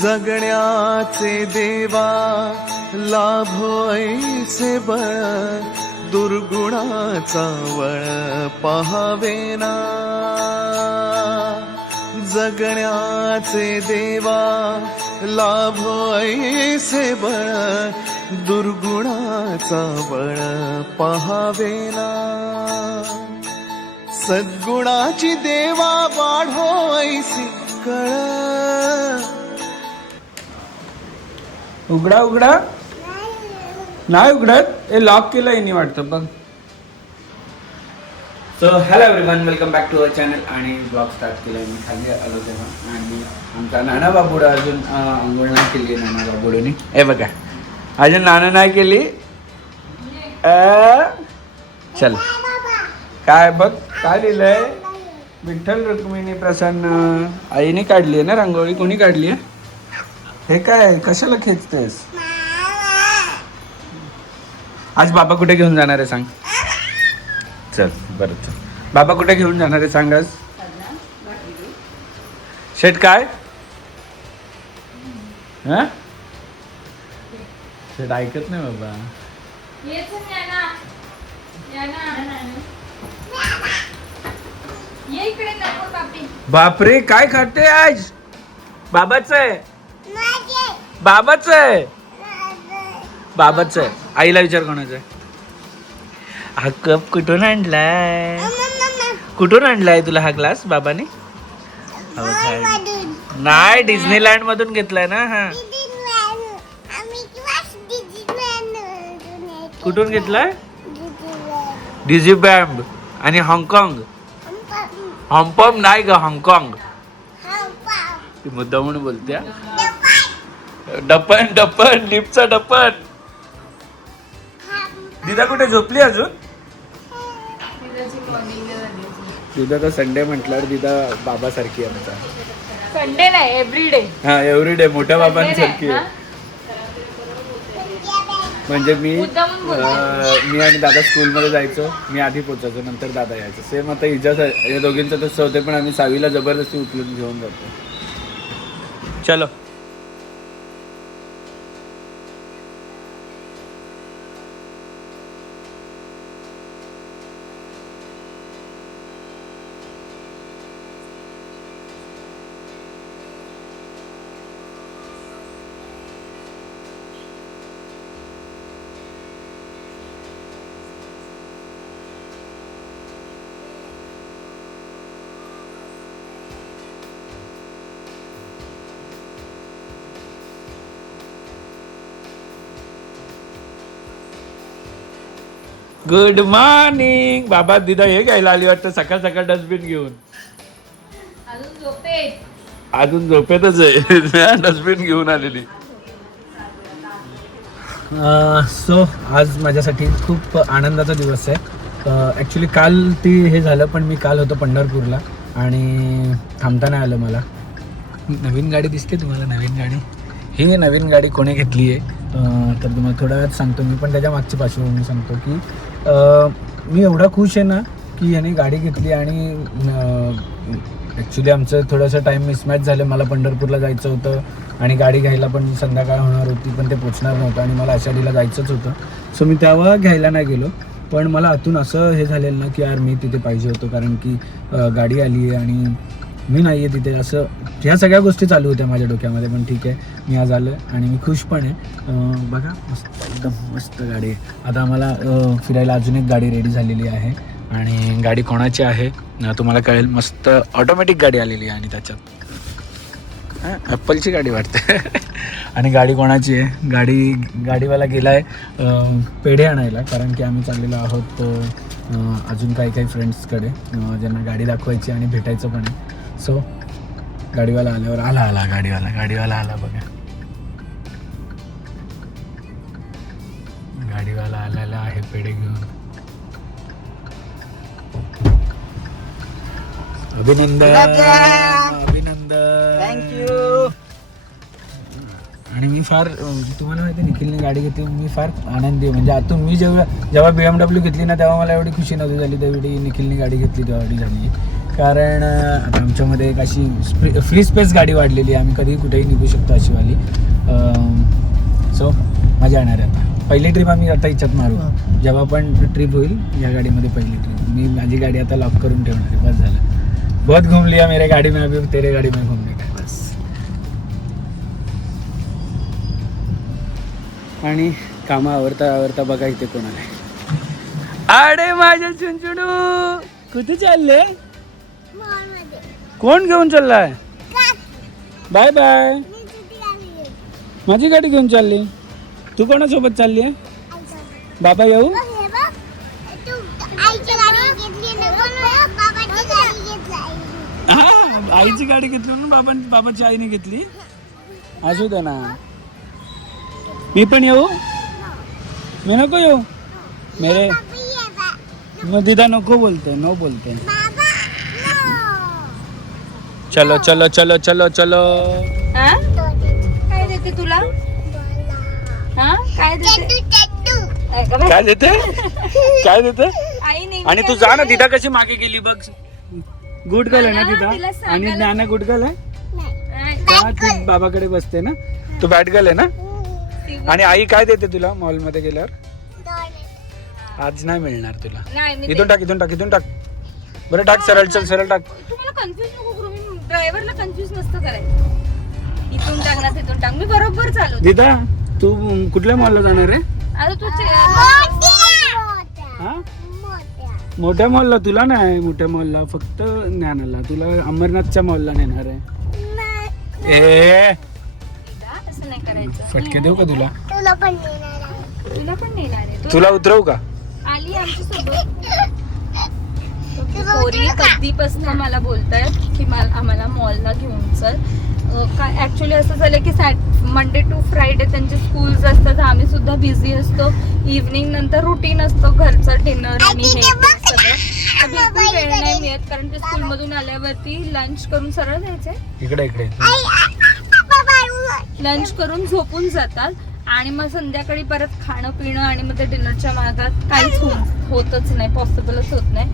जगण्याचे देवा लाभो ऐसे बळ, दुर्गुणाचा वळ पहावेना. जगण्याचे देवा लाभो ऐसे बळ, दुर्गुणाचा बळ पहावेना. सद्गुणाची देवा वाढो ऐसी कळ. उघडा उघडा नाही उघडत, हे लॉक केलं आहे वाटतं बघ. So hello everyone, welcome back to our channel. आणि ब्लॉग स्टार्ट केला मी खाली आलो तेव्हा. आणि आमचा नाना बाबुडा अजून आंघोळ नाही केली. नाना बाबुडोनी हे बघा अजून नाणं नाही केली. चल काय बघ काय लिहिलंय, विठ्ठल रुक्मिणी प्रसन्न. आईने काढली आहे ना रांगोळी, कोणी काढली आहे? हे काय कशाला खेचतेस? आज बाबा कुठे घेऊन जाणार आहे सांग. चल बरं चल, बाबा कुठे घेऊन जाणार आहे सांग आज. शेट काय हा शेट ऐकत नाही बाबा. बापरे काय खाते आज? बाबाच आहे, बाबाच आहे, बाबाच आहे. आईला विचार कोणाचा आहे. हा कप कुठून आणलाय, कुठून आणलाय तुला हा ग्लास बाबाने? नाही डिझनीलँड मधून घेतलाय ना. हा कुठून घेतलाय? डिझीबॅम्ब आणि हाँगकाँग. हाँगकाँग नाही ग, हाँगकाँग. ती मुद्दा म्हणून बोलते. डपन डपन लिपचा डपन. दिदा कुठे झोपली अजून? दिदा तर संडे म्हटल्यावर दिदा बाबासारखी आहे. आमचा संडे नाही एव्हरीडे. हा एव्हरीडे मोठ्या बाबांसारखी आहे. म्हणजे मी आणि दादा स्कूलमध्ये जायचो. मी आधी पोचायचो, नंतर दादा यायचो. सेम आता या दोघींचं तसं होते. पण आम्ही 6वीला जबरदस्ती उचलून घेऊन जातो. चलो गुड मॉर्निंग. बाबा दिदा हे घ्यायला आली वाटतं सकाळ सकाळ डस्टबिन घेऊन. अजून झोपेतच आहे. डस्टबिन घेऊन आलेली. सो आज माझ्यासाठी खूप आनंदाचा दिवस आहे. ॲक्च्युली काल ती हे झालं, पण मी काल होतो पंढरपूरला आणि थांबता नाही आलं मला. नवीन गाडी दिसते तुम्हाला, नवीन गाडी. ही नवीन गाडी कोणी घेतली आहे तर तुम्हाला थोड्या वेळात सांगतो. मी पण त्याच्या मागची पार्श्वभूमी सांगतो की मी एवढा खुश आहे ना की याने गाडी घेतली. आणि ॲक्च्युली आमचं थोडंसं टाईम मिसमॅच झालं. मला पंढरपूरला जायचं होतं आणि गाडी घ्यायला पण संध्याकाळ होणार होती, पण ते पोचणार नव्हतं आणि मला आषाढीला जायचंच होतं. सो मी तेव्हा घ्यायला नाही गेलो. पण मला आतून असं हे झालेलं ना की यार मी तिथे पाहिजे होतो, कारण की गाडी आली आहे आणि मी नाही आहे तिथे. असं ह्या सगळ्या गोष्टी चालू होत्या माझ्या डोक्यामध्ये. पण ठीक आहे, मी आज आलं आणि मी खुश पण आहे. बघा मस्त, एकदम मस्त गाडी आहे. आता आम्हाला फिरायला अजून एक गाडी रेडी झालेली आहे. आणि गाडी कोणाची आहे तुम्हाला कळेल. मस्त ऑटोमॅटिक गाडी आलेली आहे आणि त्याच्यात ॲपलची गाडी वाटते. आणि गाडी कोणाची आहे? गाडीवाला गेला आहे पेढे आणायला, कारण की आम्ही चाललेलो आहोत अजून काही फ्रेंड्सकडे ज्यांना गाडी दाखवायची आणि भेटायचं पण आहे. सो गाडीवाला आल्यावर आला गाडीवाला आला बघा. गाडीवाला आलेला आहे पेढे घेऊन. अभिनंदन अभिनंदन, थँक्यू. आणि मी फार, तुम्हाला माहिती निखिलने गाडी घेतली, मी फार आनंदी आहे. म्हणजे आतून मी जेव्हा BMW घेतली ना तेव्हा मला एवढी खुशी नव्हती झाली, तेवढी निखिलने गाडी घेतली तेव्हा झाली. कारण आता आमच्यामध्ये एक अशी फ्री स्पेस गाडी वाढलेली आहे, आम्ही कधी कुठेही निघू शकतो अशी वाली. सो मजा येणार आहे आता. पहिली ट्रिप आम्ही आता हिच्यात मारू, जेव्हा पण ट्रिप होईल या गाडीमध्ये पहिली ट्रिप. मी माझी गाडी आता लॉक करून ठेवणार आहे, बस झालं. बहुत घूम लिया मेरे गाडी में, अभी तेरे गाडी में घूमने का बस. आणि कामं आवरता बघा इथे कोण आलंय. अरे माझ्या चुनचुनू कुठे चालले? कोण घेऊन चाललाय? Bye bye. माझी गाडी घेऊन चालली. तू कोणासोबत चालली आहे? बाबा येऊ? हा, आईची गाडी घेतली म्हणून बाबाची आईने घेतली. असू दे ना. मी पण येऊ? मी नको येऊ? मेरे मग दिदा नको बोलते, नो बोलते. चलो चलो चलो चलो चलो. काय देते तुला? हा काय देते? काय देते? काय देते? आई नेहमी आणि तू जा ना. दिदा कशी मागे गेली बघ. गुड गर्ल आहे ना दिदा? आणि ज्ञाना गुड गर्ल आहे का? ती बाबाकडे बसते ना. तू बॅड गर्ल आहे ना. आणि आई काय देते तुला मॉल मध्ये गेल्यावर? आज नाही मिळणार तुला. इथून टाक, इथून टाक, इथून टाक. बरं टाक, सरळ चल, सरळ टाक. तुम्हाला कन्फ्युज नको करू. मी ड्रायव्हरला कन्फ्युज नसतं करायचं. इथून टाक ना तिथून टाक, मी बरोबर चालू. दिदा तू कुठल्या मॉलला जाणार आहे? आता तू हा? मोठ्या मॉलला? तुला नाही मोठ्या मॉलला, फक्त ज्ञानाला. तुला अमरनाथच्या मॉलला नेणार आहे. ए असं नाही करायचं. फटके देऊ का तुला? तुला पण नेणार आहे. तुला उतरवू का? आली आमच्या सोबत. पोरी कधीपासून मला बोलतायत की आम्हाला मॉलला घेऊन चल. काय ऍक्च्युली असं झालं की मंडे टू फ्रायडे त्यांचे स्कूल्स असतात, आम्ही सुद्धा बिझी असतो. इव्हनिंग नंतर रुटीन असतो घरचं डिनर आणि हे सगळं. बिलकुल वेळ नाही मिळत कारण ते स्कूल मधून आल्यावरती लंच करून सरळ जायचंय. इकडे इकडे लंच करून झोपून जातात आणि मग संध्याकाळी परत खाणं पिणं आणि मग ते डिनरच्या मागात काहीच होतच नाही, पॉसिबलच होत नाही.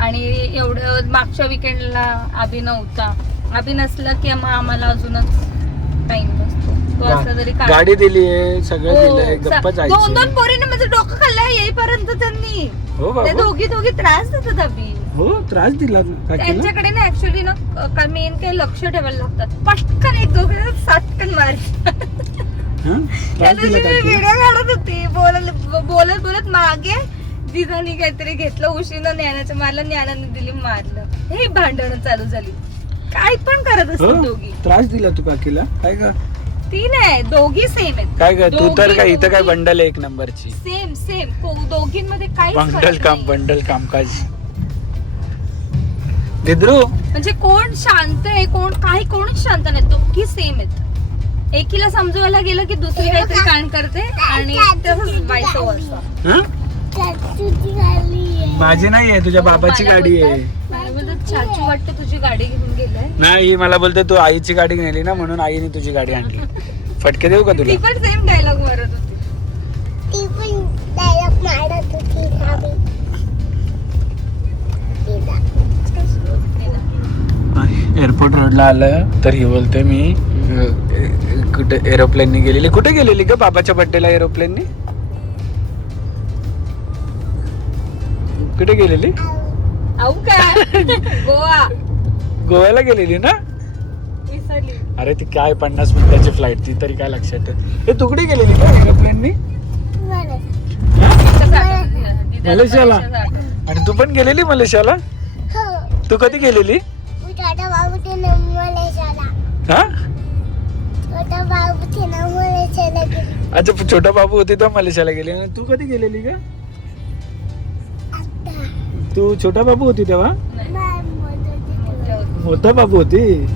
आणि एवढं मागच्या विकेंडला आबी नव्हता. आबी नसला की मग आम्हाला अजूनच टाइम नसतो. तो असला तरी गाडी दिली आहे, सगळं दिलंय, गप्पा जायचं. दोन पोरीने माझं डोकं खाल्लंय येईपर्यंत त्यांनी. हो बाबा. ते दोघी त्रास देतात आबी. हो त्रास दिला त्यांच्याकडे ना ऍक्च्युली ना मेन काही लक्ष ठेवायला लागतात. पटकन एक दोघे साटकन मारतात. व्हिडिओ काढत होती बोलत बोलत मागे दिदानी काहीतरी घेतलं, उशीनं ज्ञानाच्या मारलं, ज्ञानाने दिली मारलं. हे भांडणं चालू झाली. काय पण करत असतात दोघी. त्रास दिला तू काकीला? काय का? ती नाही, दोघी सेम आहेत. काय का तू तर काय इथं काय बंडल आहे एक नंबरची. सेम सेम दोघींमध्ये काही बंडल कामकाज. दिद्रू म्हणजे कोण शांत आहे कोणच शांत नाही. दोघी सेम आहेत. एकीला समजवायला गेलं की दुसरी काहीतरी कांड करते आणि तसंच वाईस वर्सा. माझी नाही आहे, तुझ्या बाबाची गाडी आहे. चाचू वाटतं तुझी गाडी घेऊन गेलाय. नाही, मला बोलते तू आईची गाडी नेली ना म्हणून आईने तुझी गाडी आणली. फटके देऊ का तुला? ती पण सेम डायलॉग मारत होती. एअरपोर्ट रोडला आलं तर ही बोलते मी कुठे एरोप्लेननी गेलेली. कुठे गेलेली का बाबाच्या बर्थडेला एरोप्लेननी? कुठे गेलेली? गोव्याला गेलेली ना. अरे ती काय 50 मिनिटाची फ्लाईट, ती तरी काय लक्षात आहे. तू कुठे गेलेली का एरोप्लेननी? मलेशियाला. आणि तू पण गेलेली मलेशियाला? तू कधी गेलेली? अच्छा, छोटा बाबू होते तर मलेशियाला गेले. तू कधी गेलेली का? तू छोटा बाबू होती तेव्हा? मोठा बाबू होती.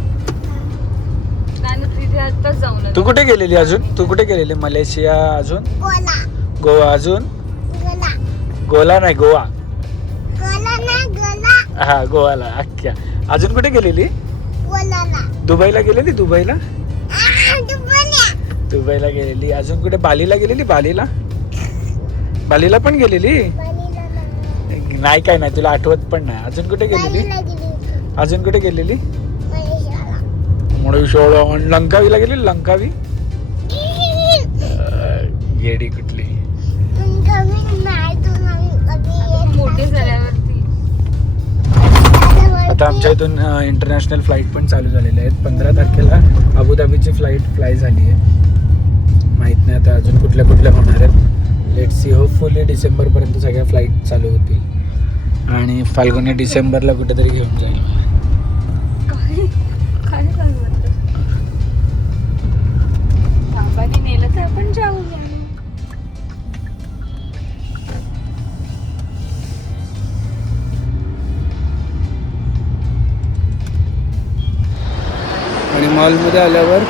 तू कुठे गेलेली अजून? तू कुठे गेलेली? मलेशिया अजून? गोवा अजून? गोला नाही, गोवा. हा गोवाला. अख्ख्या. अजून कुठे गेलेली? दुबईला गेलेली? दुबईला गेलेली. अजून कुठे? बालीला गेलेली? बालीला पण गेलेली नाही. काय नाही तुला आठवत पण नाही. अजून कुठे गेलेली? अजून कुठे गेलेली? मुळेश्वर. लंकावीला गेली? लंकावी गेडी कुठली? मोठे झाल्यावरती. आता आमच्या इथून इंटरनॅशनल फ्लाईट पण चालू झालेले आहेत. 15 तारखेला अबुधाबीची फ्लाईट फ्लाय झाली आहे. माहीत नाही आता अजून कुठल्या कुठल्या होणार आहेत. Let's see. होपफुली डिसेंबरपर्यंत सगळ्या फ्लाईट चालू होतील आणि फाल्गुनी डिसेंबरला कुठेतरी घेऊन जाईल. काय चालू होतं? बाबाने नेलं तर आपण जाऊ. आणि मॉलमध्ये आल्यावर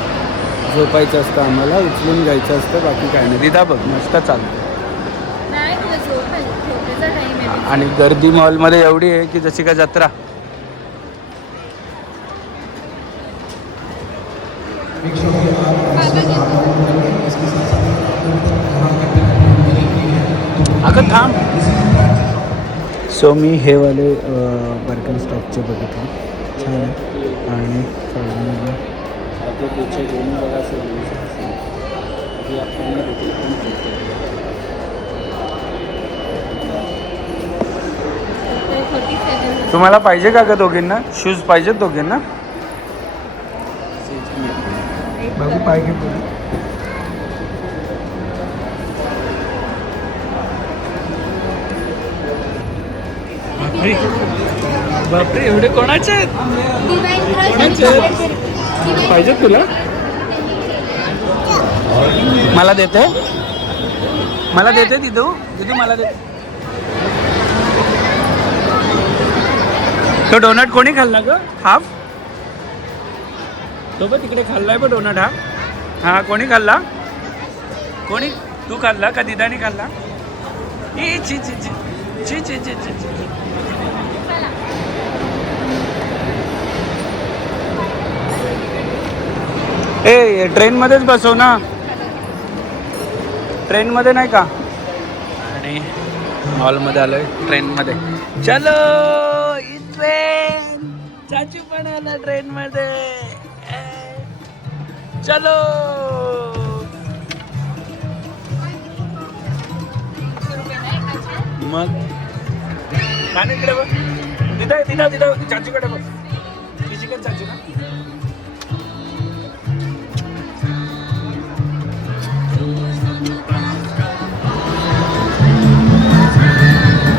झोपायचं असतं आम्हाला, उचलून घ्यायचं असतं, बाकी काय नाही. दिदा बघ मस्त चालतं. नाही तुला झोप आहे, झोपेचा टाइम आहे. आणि गर्दी मॉलमध्ये एवढी आहे की जशी काय जत्रा. अगं थांब. सो मी हे वाले बर्कन स्टॉकचे बघितले, छान आहे. आणि तुम्हाला पाहिजे का ग दोघींना? शूज पाहिजेत दोघींना? बाबू पाहिजे. बापरे एवढे कोणाचे आहेत? पाहिजेत तुला? मला देते? मला देते दिदू? दिदू मला देते? तो डोनट कोणी खाल्ला ग? हाफ? तो बघ तिकडे खाल्लाय बघ डोनट. हा कोणी खाल्ला? कोणी? तू खाल्ला का दिदानी खाल्ला? ची ची ची ची ची ची ची ची. ए ट्रेनमध्येच बसव ना, ट्रेनमध्ये नाही का? आणि हॉलमध्ये आलोय ट्रेनमध्ये. चलो ट्रेन. चाचू पण आला ट्रेनमध्ये. चलो. मग खाणे इकडे बघ. दिदा दिदा दिदा चाचूकडे बघ. तिची पण चाचू ना.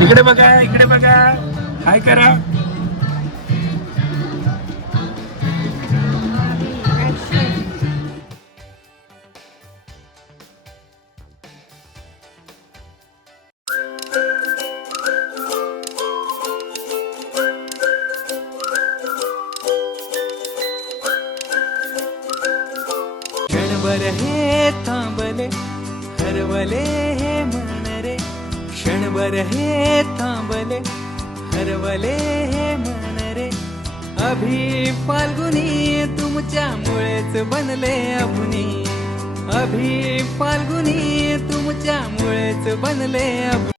इकडे बघा, इकडे बघा. हाय करा. क्षणभर हे थांबले हरवले हे मन रे. क्षणभर हे थांबले हरवले हे मन रे. अभि फाल्गुनी तुमच्यामुळेच बनले अभुनी. अभि फाल्गुनी तुमच्यामुळेच बनले अभुनी.